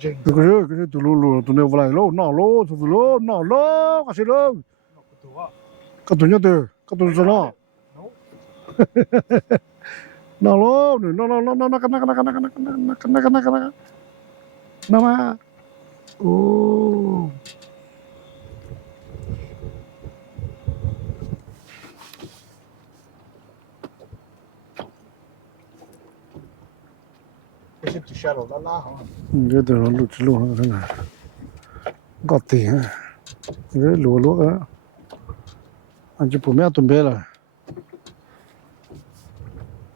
cái tụi lù tụi này lại lô nọ lô tụi lô nọ lô cái gì đó cái tụi nhớ từ cái tụi sao nó nọ lô nó cái nó mà ô cái gì chỉ là lá lá hả? cái tụi nó lù thế này có tiền cái lù á anh chụp mẹ tụi bé là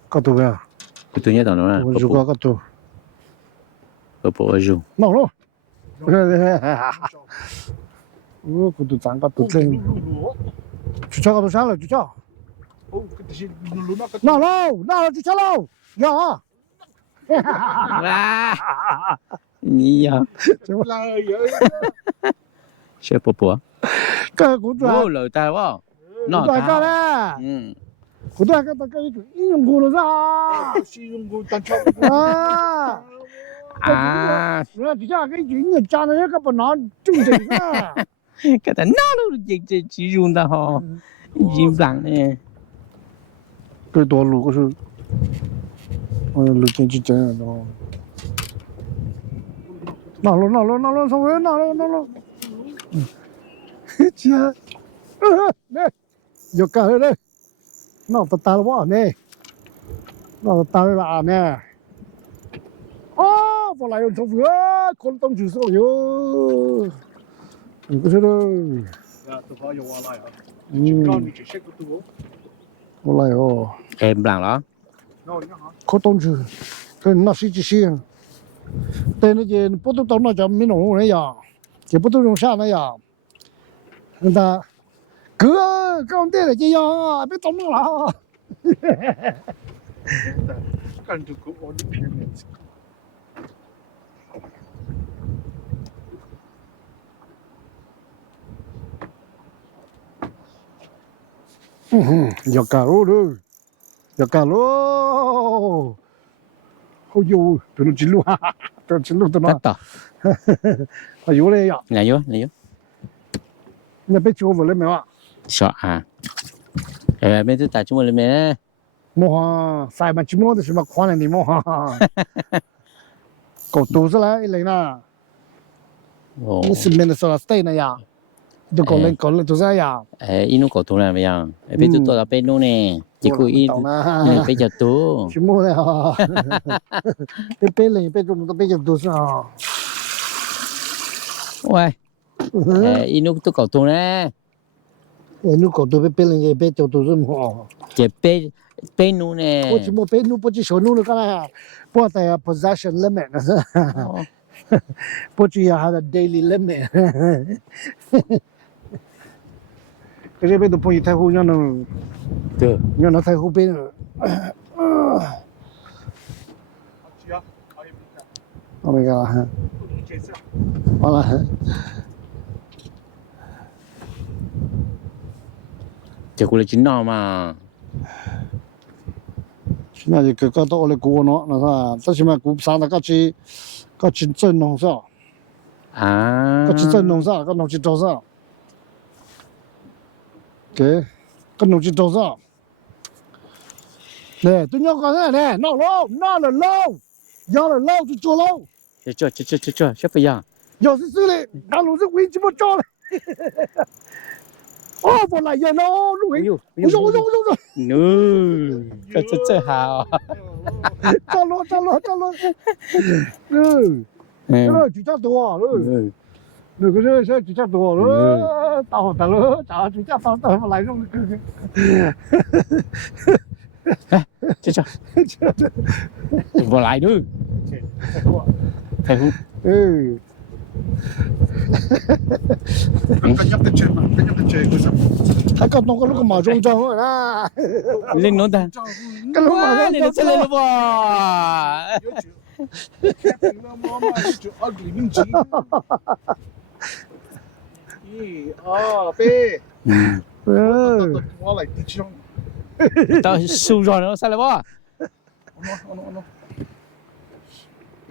có tụi bé cái tụi nhớ tao nói tụi chú có tụi ở bộ ở nọ lô ô cái tụi trắng có tụi lên chú cho sáng rồi chú cho nọ lô chú cho lô nhỏ nhiều sẽ bộ cái cũng ô lời ta quá nó ta cái đấy cũng ta cái dùng cụ nó ra dùng cụ tan chọc rồi chú cho cái chuyện người cha nó cái bọn nó trung trình á cái thằng nó luôn chỉ dùng ta họ im lặng nè cái đồ lù cái sự lù chân chỉ chân đó nó xong rồi nó chia nè giờ cả đây nó ta quá nè nó ta là nè vào lại ông vừa con tông chủ số yo cái đó tôi có dùng lại hả? Chỉ con chỉ xếp cái túi vào lại em lặng đó con tông chủ cái nó xí xí tên nó gì bắt đầu tông nó cho mình nổ này ya chỉ bắt đầu dùng sao này ya người ta cứ con tên là gì ya biết tông nó là cần được cũng ổn định giờ cả lô rồi giờ cả lô ôi dồi tụi nó chín luôn tụi nó tao ở dưới đây à này vô nhà bé chua vừa lên mẹ ạ sợ à bên tôi tại chúng mình lên mẹ mua sai mà chỉ mua thì mà khoan này đi mua cậu tu ra lại lấy na nó xin mình là stay này à tôi còn lên tu ra à inu cổ tu là bây giờ bên tôi là bênนู้นnè chỉ có in bên giờ tu chỉ mua này à bên này bên chúng tôi bên tu sao ôi inu tôi cổ tu nè inu cậu tu bên này bên tu tu rồi mua chỉ bênนู้นnè我只摸边路，不只手路了，干啦，不带 possession limit 不只要它的 daily limit 可是边都碰一太湖，让那，对，让那太湖边，我没干啦，好了，结果来真闹嘛。现在就个到来过喏，那啥，最起码过上那个去整弄啥，啊，个去整弄啥，个弄去做啥，给，个弄去做啥，呢，都要干啥呢？闹喽，闹了喽，要了喽就做喽，这不一样。要是这里，那路是为什么做了？哦，我来人喽，路黑，我说，no，这好，走咯，就这多了，那个是就这多了，到了，到就这到来用，哎，这，我来的，太湖，cái gì还搞弄个那个马中章啊，lên nó ta，cái lúc mà lên nó sẽ lên nó tao sưu rồi nó sao lại bỏ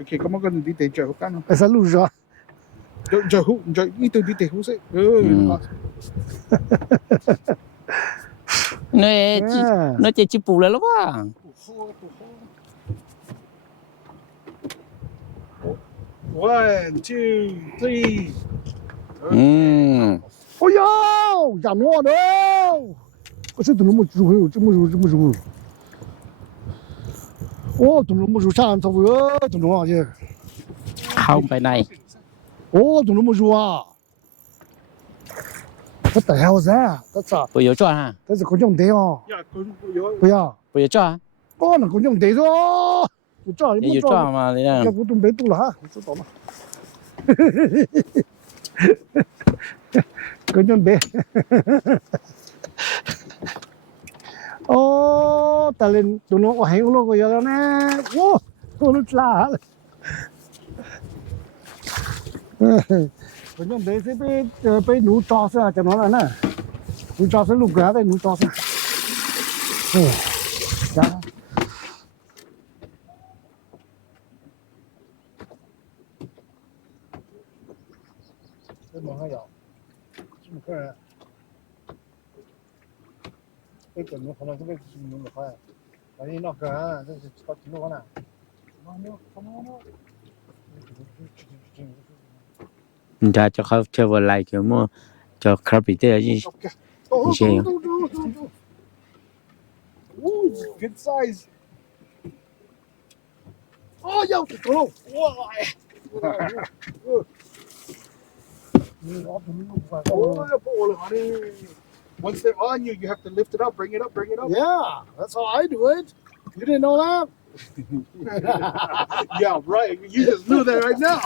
OK，咁我跟你哋最好間咯。哎，是路是吧？最好，呢度啲地好食。nó chỉ bù lại lắm à. One, two, three. 哎呦，呀诺的，我这都那么煮，这么煮。哦，都那么煮啥？他说都那么些。 không phải này. 哦，都那么煮啊？他带好噻，他咋？ Bây giờ cho ha. 他是各种带哦。呀，佢有不要。 Bây giờ cho. 哦，那各种带着哦。就这， Bây giờ cho mà đấy là. 要不都没读了哈，我知道了。各种带。哦，但是都那我还有那个要呢，哇，我都拉了。各种带是被奴抓死啊，怎么了呢？奴抓死路过的奴抓死。呀。 这马上要，这么快啊？这个侬可能这个弄的好呀，万一那个这是搞挺多呢。Ra choเขาchơi vào lại kiểu mua cho crab bị tê gì. Oh, Gì vậy? Ooh, good size. Oh, yo, go. Once they're on you, you have to lift it up, bring it up, bring it up. Yeah, that's how I do it. You didn't know that? Yeah, right. You just knew that right now.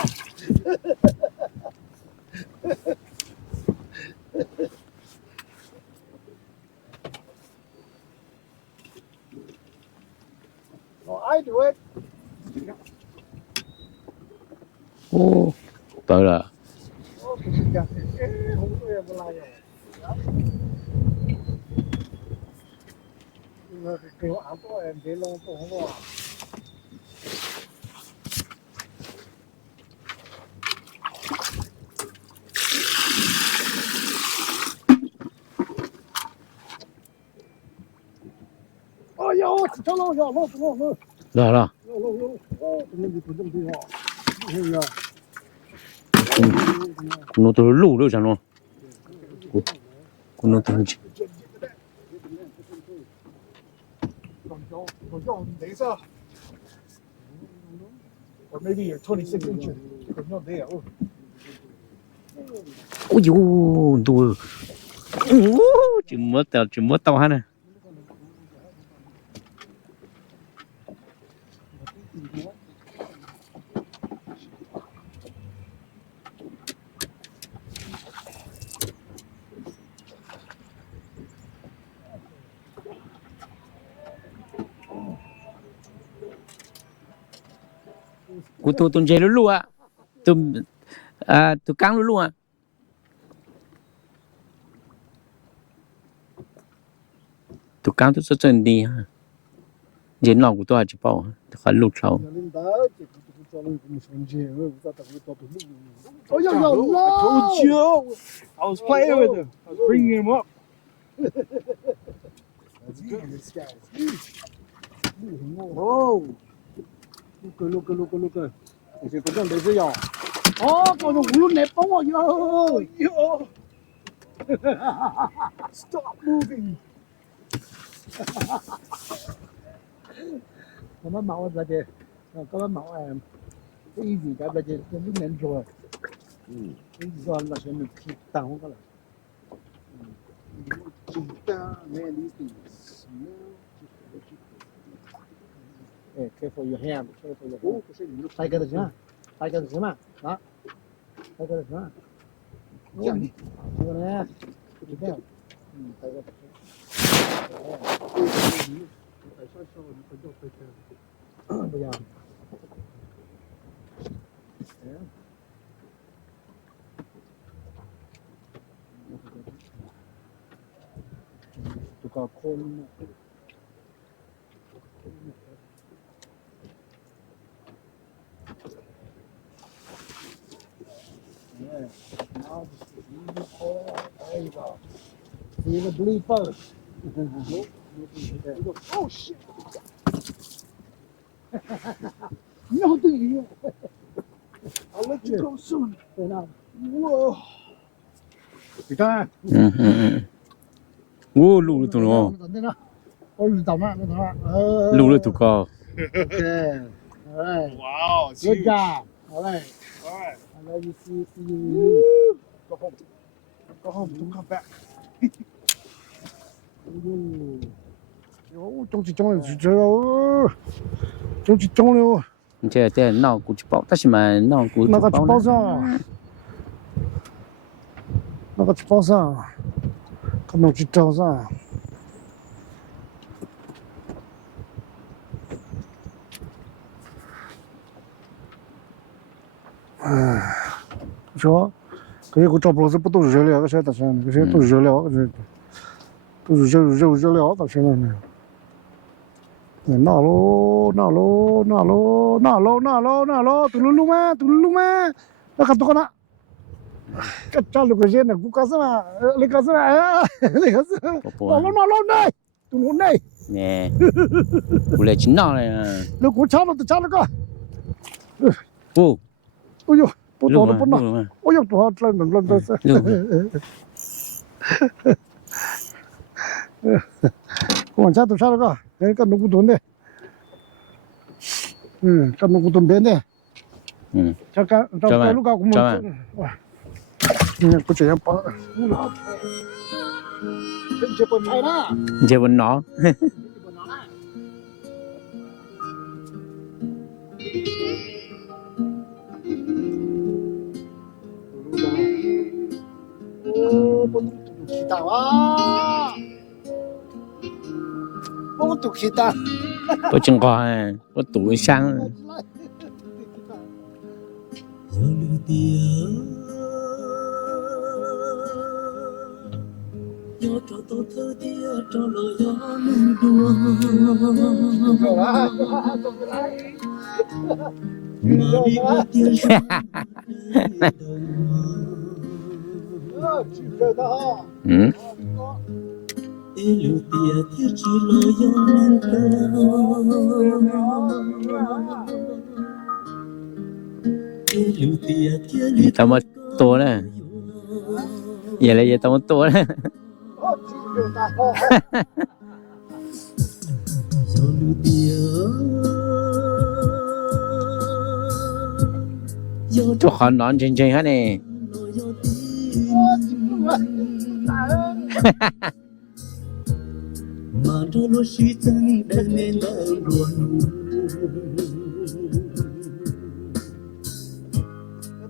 Well, I do it. Ồ, bảo là. Oh, không có em lại rồi. Cái áo của em để lâu không có. Oh, yo, cho nó. Rồi. Nó tôi lù đâu chẳng nó. Nó tôi chỉ. Or maybe you're 26 inches. No, there. Ôi dồi, tôi. Chỉ mất tao hết nè. Của tôi chơi luôn à. Tôi cắn luôn à. Tôi cắn tôi sẽ chân đi ha. Diễn lòng của tôi chỉ bảo phải lụt sầu. Oh, yo, I told you. I was playing with him. I was bringing him up. That's good. This guy is huge. Whoa. Look. Cái con đấy rồi. Oh, con nó nẹp bóng rồi. Yo. Stop moving. Có mất máu là gì? Có mất máu em. Cái gì cả là gì? Cái nền rồi. Cái giòn là sẽ mình thịt tàu cái là. Man, these things smell. Hey, careful your hand. Careful your hand. Tay cái gì mà? Đó. Tay cái gì mà? Ôi, đây nè. Đi theo. Tay cái. Bây giờ. Tụi con khôn. See the bleeper. Oh shit! No, do you? I'll let you go soon. Thế nào? Whoa! Thì ta. Ô lù tụi nó. Ôi tao mà nó. Lù lên tụi co. Okay. All right. Wow, it's Good huge. job. All right. All right, I love you. See you. go home. Go home. Don't come back. Trong chỉ trong này trong chỉ trong này Chơi thế nào cũng chỉ bảo, tất nhiên mà nào cũng nó có chỉ chỉ bảo bao giờ nó có chỉ bao giờ cái nó chỉ trâu ra说这些我找不着，这不都是热料？这些大山，这些都是热料，这都是热料，大山呢？哪喽，嘟噜噜嘛，那看多呢？cái trâu được cái gì này cũng có sao mà lấy cái gì mà lấy cái gì nó này tụi nó này nèกูเลยชิ้นนอกเลยอ่ะ nó cũng cháo nó tự cháo nó cơ โอ้ ôi yo bố ลูก tổ nó มา bố ลู nó กมา ôi yo tụi họ lên tới ลูกมา còn cháo tự cháo nó cơ cái nó cũng tốn đấy cái nó cũng tốn bên đấy cho cái lúc nào cũng có chuyện apa cepat cair lah เจ็บนน้อง oh kita wah untuk kita ตัวจังกอตัวตู่ช่าง yo cho tôi thơ tia cho lời gió nung đùa mà đi qua tia yêu tia tia chỉ lời gió nung yêu tia tia ตามมาตัวนะอย่าเลยอย่าตามมาตัวนะ cho họ nón trên trên hết này mà cho nó suy chân đến nên đỡ buồn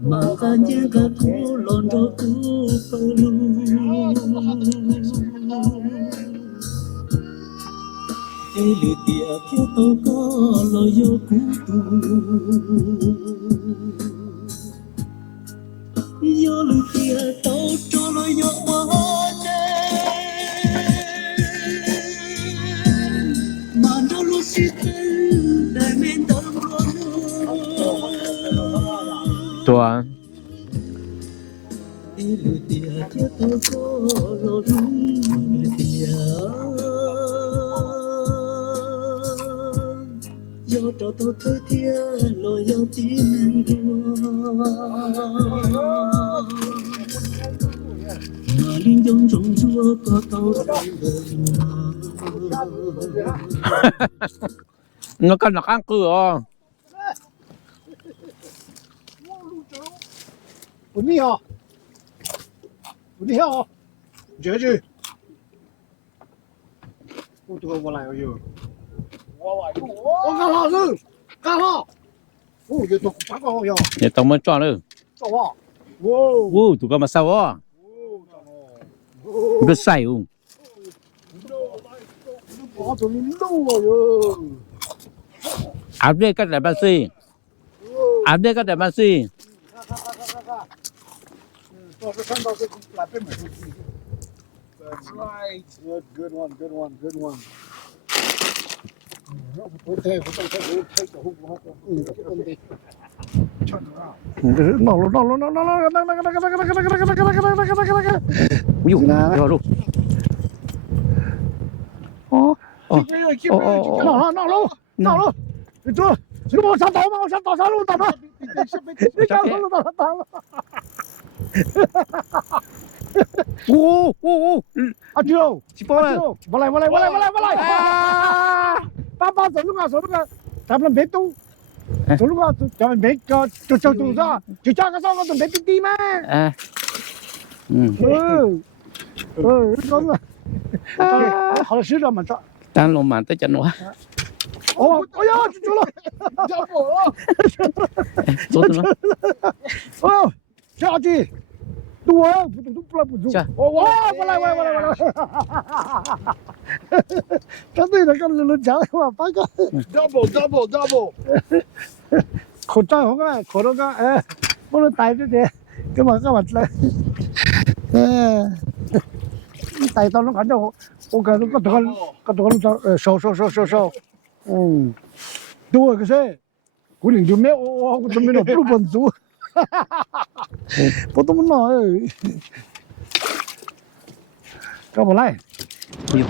mà cả những cái cố lon cho cố phơi lu tia kia tôi có lời yêu cũ yêu lu tia tôi cho lời yêu quá mà nó lu suy chân để mình đỡ buồn ตัว lu tia kia tôi có lời lu tia yo cho tôi thơ thia lời yêu tin mà linh dòng trong chúa có tao nó cần là kháng cửa你好，你好，姐姐，我多我来哟，我干好事，干好，我就做干好哟， เดี๋ยวต้องมาจ่อเลย 做好，哇， วู้ถูกก็มาเศร้าอ่ะก็ใส่อุ้ง 我做你弄了哟， อาบเด็กก็แต่บ้านซีอาบเด็กก็แต่บ้านซี 到时看到这来北美。That's right. Good one. Nó. อยู่รอลูก keep Oh, running. oh, oh. 闹了，你这，你往上倒吗？往上倒上路倒吗？你上路倒了。哦，阿舅，几包了？我来，爸走路啊，咱们别动，走路啊，咱们别就啥，就加个上个都别滴嘛。哎，嗯，真的，好吃的嘛这。当龙马在讲话，哦，哎呀，走了，要我了。走了，哦，下去。多不住，我来，干对了，干了讲嘛，八个 double，口罩好个，口罩个，哎，不能戴着的，干嘛来？你戴到那看着我看那个收，多个噻，我领就没我都没有不本足。不懂哪干嘛来？有。